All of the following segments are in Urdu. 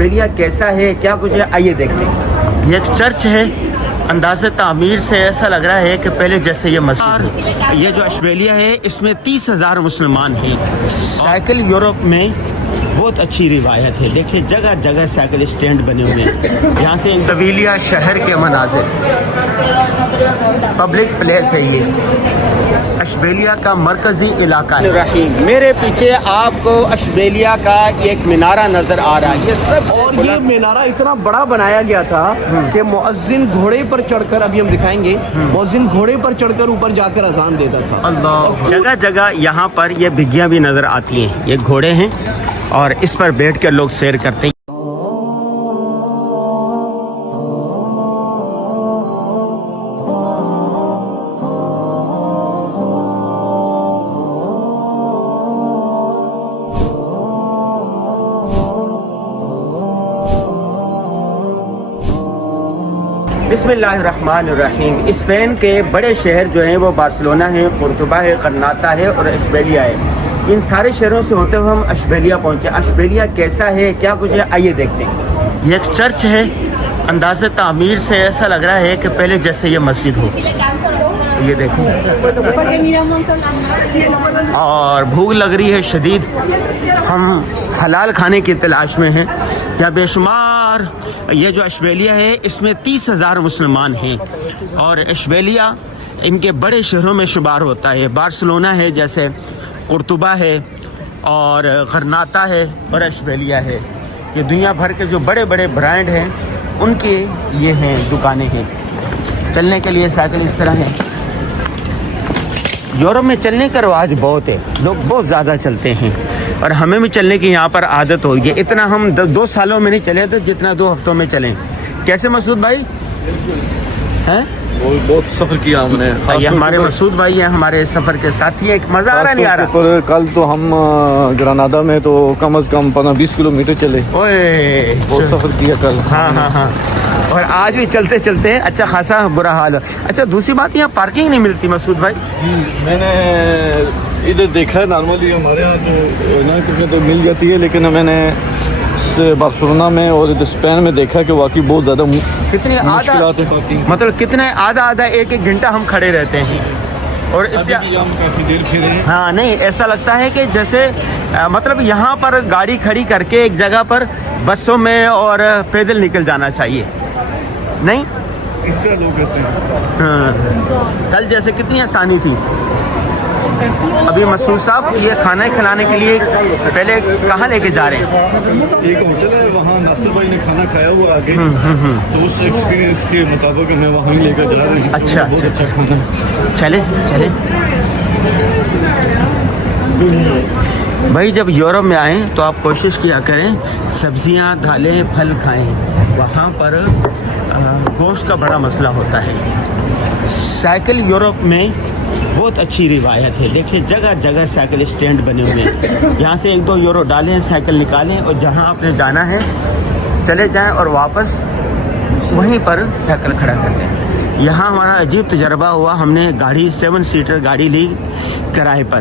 اشبیلیہ کیسا ہے, کیا کچھ ہے, آئیے دیکھتے ہیں. یہ ایک چرچ ہے, انداز تعمیر سے ایسا لگ رہا ہے کہ پہلے جیسے یہ مسجد ہے. یہ جو اشبیلیہ ہے اس میں 30,000 مسلمان ہیں. سائیکل یورپ میں بہت اچھی روایت ہے. دیکھیں جگہ جگہ سائیکل اسٹینڈ بنے ہوئے ہیں. یہاں سے سویلیا شہر کے مناظر, پبلک پلیس ہے یہ, اشبیلیہ کا مرکزی علاقہ ہے. رحیم, میرے پیچھے آپ کو اشبیلیہ کا ایک مینارہ نظر آ رہا ہے. یہ سب اور یہ مینارہ اتنا بڑا بنایا گیا تھا کہ مؤذن گھوڑے پر چڑھ کر, ابھی ہم دکھائیں گے, مؤذن گھوڑے پر چڑھ کر اوپر جا کر اذان دیتا تھا. اللہ, جگہ جگہ یہاں پر یہ بگیاں بھی نظر آتی ہیں. یہ گھوڑے ہیں اور اس پر بیٹھ کر لوگ سیر کرتے ہیں. بسم اللہ الرحمن الرحیم. اسپین کے بڑے شہر جو ہیں وہ بارسلونا ہے, قرطبہ ہے, غرناطہ ہے اور اشبیلیہ ہے. ان سارے شہروں سے ہوتے ہوئے ہم اشبیلیہ پہنچے. اشبیلیہ کیسا ہے, کیا کچھ ہے, آئیے دیکھتے ہیں. یہ ایک چرچ ہے, انداز تعمیر سے ایسا لگ رہا ہے کہ پہلے جیسے یہ مسجد ہو. یہ دیکھیں, اور بھوک لگ رہی ہے شدید. ہم حلال کھانے کی تلاش میں ہیں. یا بے شمار یہ جو اشبیلیہ ہے اس میں 30,000 مسلمان ہیں, اور اشبیلیہ ان کے بڑے شہروں میں شمار ہوتا ہے. بارسلونا ہے, جیسے قرطبہ ہے, اور غرناطہ ہے, اور اشبیلیہ ہے. یہ دنیا بھر کے جو بڑے بڑے برانڈ ہیں ان کی یہ ہیں دکانیں ہیں. چلنے کے لیے سائیکل اس طرح ہے. یورپ میں چلنے کا رواج بہت ہے, لوگ بہت زیادہ چلتے ہیں, اور ہمیں بھی چلنے کی یہاں پر عادت ہو گئی. اتنا ہم 2 سالوں میں نہیں چلے تھے جتنا 2 ہفتوں میں چلیں. کیسے مسعود بھائی ہیں؟ بہت سفر کیا ہم نے. یہ ہمارے مسعود بھائی ہیں, ہمارے سفر کے ساتھی ہیں. ایک مزہ آ رہا نہیں آ رہا؟ کل تو ہم گرانادا میں تو کم از کم 15-20 کلومیٹر چلے. اوئے بہت سفر کیا کل. ہاں, اور آج بھی چلتے چلتے اچھا خاصا برا حال ہے. اچھا دوسری بات, یہاں پارکنگ نہیں ملتی مسعود بھائی. میں نے ادھر دیکھا ہے, نارملی ہمارے یہاں تو مل جاتی ہے, لیکن میں نے بارسلونا میں اور اسپین میں دیکھا کہ واقعی بہت زیادہ کتنی مشکلات ہیں. مطلب کتنے آدھا 1 گھنٹہ ہم کھڑے رہتے ہیں, اور اس سے کافی دیر کھڑے ہیں. ہاں نہیں, ایسا لگتا ہے کہ جیسے مطلب یہاں پر گاڑی کھڑی کر کے ایک جگہ پر بسوں میں اور پیدل نکل جانا چاہیے. نہیں اس طرح لوگ کہتے ہیں. ہاں, کل جیسے کتنی آسانی تھی. ابھی مسعود صاحب یہ کھانا کھلانے کے لیے پہلے کہاں لے کے جا رہے ہیں؟ ایک ہوٹل ہے, وہاں ناصر بھائی نے کھانا کھایا ہوا آگے, تو اس ایکسپیرینس کے مطابق ہمیں وہاں لے کر جا رہے ہیں. اچھا, چلے بھائی. جب یورپ میں آئیں تو آپ کوشش کیا کریں سبزیاں, دالیں, پھل کھائیں. وہاں پر گوشت کا بڑا مسئلہ ہوتا ہے. سائیکل یورپ میں بہت اچھی روایت ہے. دیکھیں جگہ جگہ سائیکل اسٹینڈ بنے ہوئے ہیں. یہاں سے 1-2 یورو ڈالیں, سائیکل نکالیں, اور جہاں آپ نے جانا ہے چلے جائیں, اور واپس وہیں پر سائیکل کھڑا کر دیں. یہاں ہمارا عجیب تجربہ ہوا. ہم نے 7 سیٹر گاڑی لی کرائے پر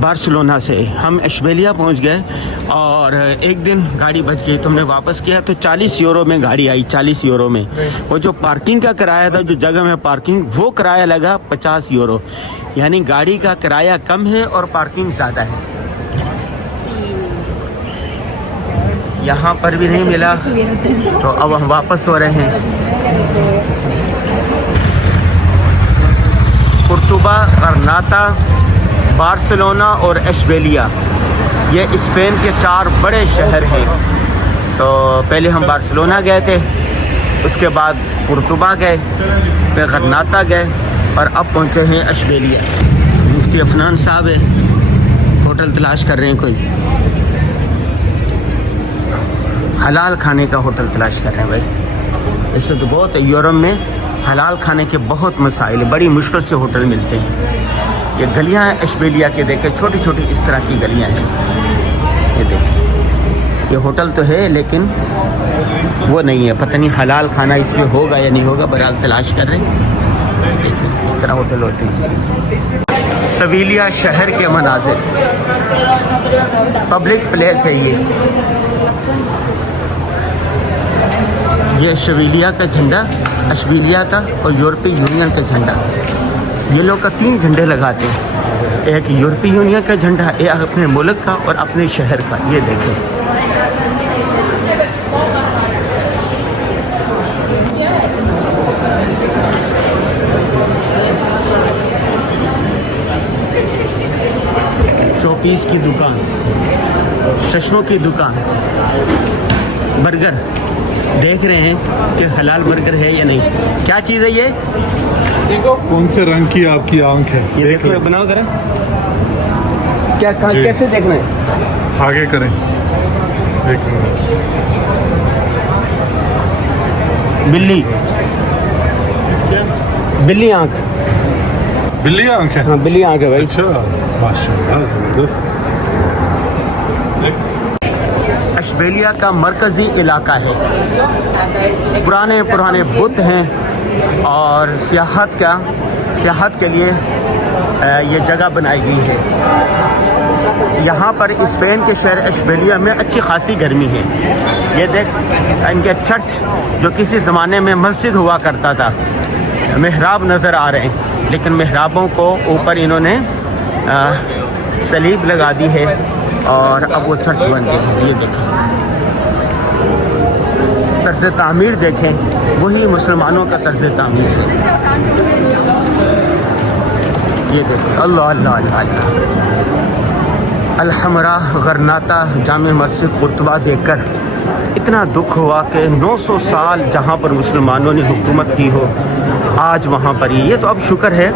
بارسلونا سے. ہم اشبیلیہ پہنچ گئے, اور ایک دن گاڑی بچ گئی تو ہم نے واپس کیا تو 40 یورو میں گاڑی آئی. 40 یورو میں وہ جو پارکنگ کا کرایہ تھا, جو جگہ میں پارکنگ, وہ کرایہ لگا 50 یورو. یعنی گاڑی کا کرایہ کم ہے اور پارکنگ زیادہ ہے. یہاں پر بھی نہیں ملا تو اب ہم واپس ہو رہے ہیں. قرطبہ, غرناطہ, بارسلونا اور اشبیلیہ, یہ اسپین کے 4 بڑے شہر ہیں. تو پہلے ہم بارسلونا گئے تھے, اس کے بعد قرطبہ گئے, پھر غرناطہ گئے, اور اب پہنچے ہیں اشبیلیہ. مفتی عفنان صاحب ہے, ہوٹل تلاش کر رہے ہیں, کوئی حلال کھانے کا ہوٹل تلاش کر رہے ہیں. بھائی اس سے تو بہت ہے, یورپ میں حلال کھانے کے بہت مسائل ہیں, بڑی مشکل سے ہوٹل ملتے ہیں. یہ گلیاں ہیں اشبیلیہ کے, دیکھیں چھوٹی چھوٹی اس طرح کی گلیاں ہیں. یہ دیکھیں, یہ ہوٹل تو ہے لیکن وہ نہیں ہے, پتہ نہیں حلال کھانا اس میں ہوگا یا نہیں ہوگا, بہرحال تلاش کر رہے ہیں. دیکھیں اس طرح ہوٹل ہوتے ہیں. سویلیا شہر کے مناظر, پبلک پلیس ہے یہ. یہ اشبیلیہ کا جھنڈا، اشبیلیہ کا اور یورپی یونین کا جھنڈا، یہ لوگ کا 3 جھنڈے لگاتے ہیں، ایک یورپی یونین کا جھنڈا، ایک اپنے ملک کا اور اپنے شہر کا. یہ دیکھیں شو پیس کی دکان، چشموں کی دکان، برگر دیکھ رہے ہیں کہ حلال برگر ہے یا نہیں. کیا چیز ہے یہ؟ دیکھو کون سے رنگ کی آپ کی آنکھ ہے. یہ دیکھو بناؤ ذرا. کیا کیسے دیکھنا ہے؟ آگے کریں. بلی، بلی آنکھ، بلی آنکھ ہے. ہاں بلی آنکھ ہے بھائی. اچھا ماشاءاللہ زبردست. اشبیلیہ کا مرکزی علاقہ ہے، پرانے بت ہیں اور سیاحت کے لیے یہ جگہ بنائی گئی ہے. یہاں پر اسپین کے شہر اشبیلیہ میں اچھی خاصی گرمی ہے. یہ دیکھ ان کے چرچ جو کسی زمانے میں مسجد ہوا کرتا تھا، محراب نظر آ رہے ہیں، لیکن محرابوں کو اوپر انہوں نے صلیب لگا دی ہے اور اب وہ چرچ بن گئے ہیں. یہ دیکھیں طرز تعمیر، دیکھیں وہی مسلمانوں کا طرز تعمیر ہے. یہ دیکھیں اللہ اللہ اللہ اللہ. الحمراء غرناطہ جامع مسجد قرطبہ دیکھ کر اتنا دکھ ہوا کہ 900 سال جہاں پر مسلمانوں نے حکومت کی ہو، آج وہاں پر یہ تو اب شکر ہے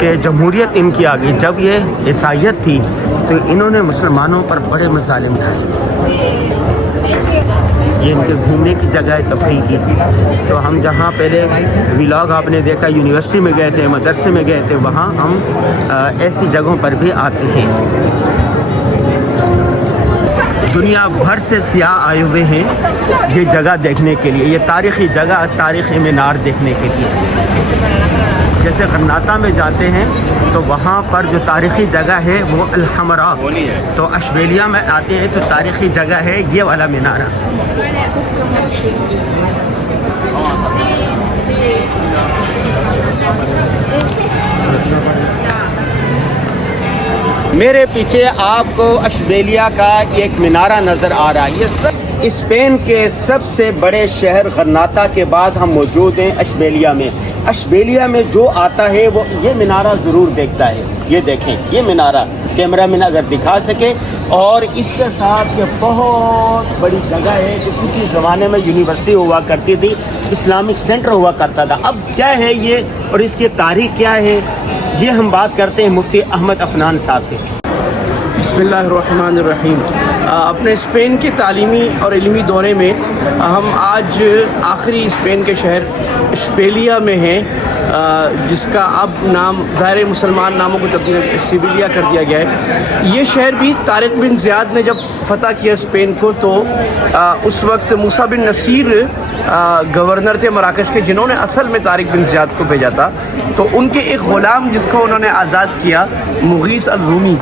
کہ جمہوریت ان کی آ گئی. جب یہ عیسائیت تھی تو انہوں نے مسلمانوں پر بڑے مظالم ڈھائے. یہ ان کے گھومنے کی جگہ ہے، تفریح کی. تو ہم جہاں پہلے ولاگ آپ نے دیکھا یونیورسٹی میں گئے تھے، مدرسے میں گئے تھے، وہاں ہم ایسی جگہوں پر بھی آتے ہیں. دنیا بھر سے سیاح آئے ہوئے ہیں یہ جگہ دیکھنے کے لیے، یہ تاریخی جگہ، تاریخی مینار دیکھنے کے لیے. جیسے غرناطہ میں جاتے ہیں تو وہاں پر جو تاریخی جگہ ہے وہ الحمراء، تو اشبیلیہ میں آتے ہیں تو تاریخی جگہ ہے یہ والا مینارہ. میرے پیچھے آپ کو اشبیلیہ کا ایک مینارہ نظر آ رہا ہے. یہ سب اسپین کے سب سے بڑے شہر غرناطہ کے بعد ہم موجود ہیں اشبیلیہ میں. اشبیلیہ میں جو آتا ہے وہ یہ مینارہ ضرور دیکھتا ہے. یہ دیکھیں یہ مینارہ کیمرہ مین اگر دکھا سکے، اور اس کے ساتھ یہ بہت بڑی جگہ ہے جو کسی زمانے میں یونیورسٹی ہوا کرتی تھی، اسلامک سینٹر ہوا کرتا تھا. اب کیا ہے یہ اور اس کی تاریخ کیا ہے، یہ ہم بات کرتے ہیں مفتی احمد عفنان صاحب سے. بسم اللہ الرحمن الرحیم. اپنے اسپین کے تعلیمی اور علمی دورے میں ہم آج آخری اسپین کے شہر اشبیلیہ میں ہیں، جس کا اب نام ظاہر مسلمان ناموں کو تبدیل سیویلیا کر دیا گیا ہے. یہ شہر بھی طارق بن زیاد نے جب فتح کیا اسپین کو تو اس وقت موسیٰ بن نصیر گورنر تھے مراکش کے، جنہوں نے اصل میں طارق بن زیاد کو بھیجا تھا. تو ان کے ایک غلام جس کو انہوں نے آزاد کیا، مغیث الرومی،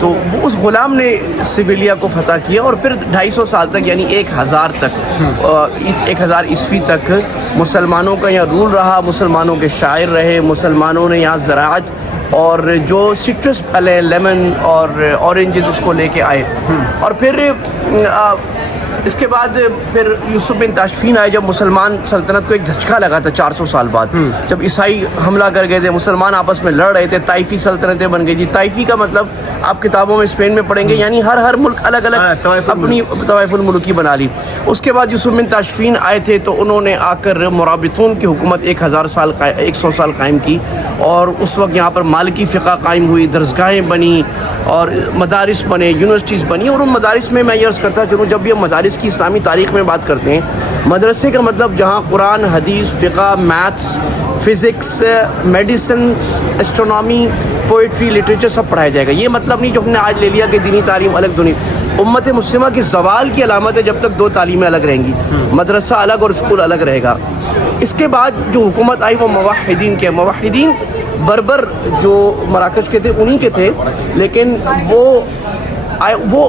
تو اس غلام نے سیویلیا کو فتح کیا، اور پھر 250 سال تک یعنی 1000 تک 1000 عیسوی تک مسلمانوں کا یہاں رول رہا. مسلمانوں کے شاعر رہے، مسلمانوں نے یہاں زراعت اور جو سٹرس پھل ہیں، لیمن اور اورنجز، اس کو لے کے آئے. اور پھر اس کے بعد پھر یوسف بن تاشفین آئے، جب مسلمان سلطنت کو ایک دھچکا لگا تھا 400 سال بعد، جب عیسائی حملہ کر گئے تھے، مسلمان آپس میں لڑ رہے تھے، طائفی سلطنتیں بن گئی تھی. طائفی کا مطلب آپ کتابوں میں اسپین میں پڑھیں گے یعنی ہر ملک الگ الگ اپنی طوائف الملکی بنا لی. اس کے بعد یوسف بن تاشفین آئے تھے تو انہوں نے آ کر مرابطون کی حکومت 100 سال قائم کی، اور اس وقت یہاں پر مالکی فقہ قائم ہوئی، درسگاہیں بنی اور مدارس بنے، یونیورسٹیز بنی. اور ان مدارس میں یہ عرض کرتا چلوں، جب یہ مدارس کی اسلامی تاریخ میں بات کرتے ہیں، مدرسے کا مطلب جہاں قرآن، حدیث، فقہ، maths, physics, medicine, astronomy, poetry, literature سب پڑھایا جائے گا. یہ مطلب نہیں جو ہم نے آج لے لیا کہ دینی تعلیم الگ دینی. امت مسلمہ کی زوال کی علامت ہے جب تک 2 تعلیمیں الگ رہیں گی، مدرسہ الگ اور اسکول الگ رہے گا. اس کے بعد جو حکومت آئی وہ موحدین کے، موحدین بربر جو مراکش کے تھے انہی کے تھے، لیکن وہ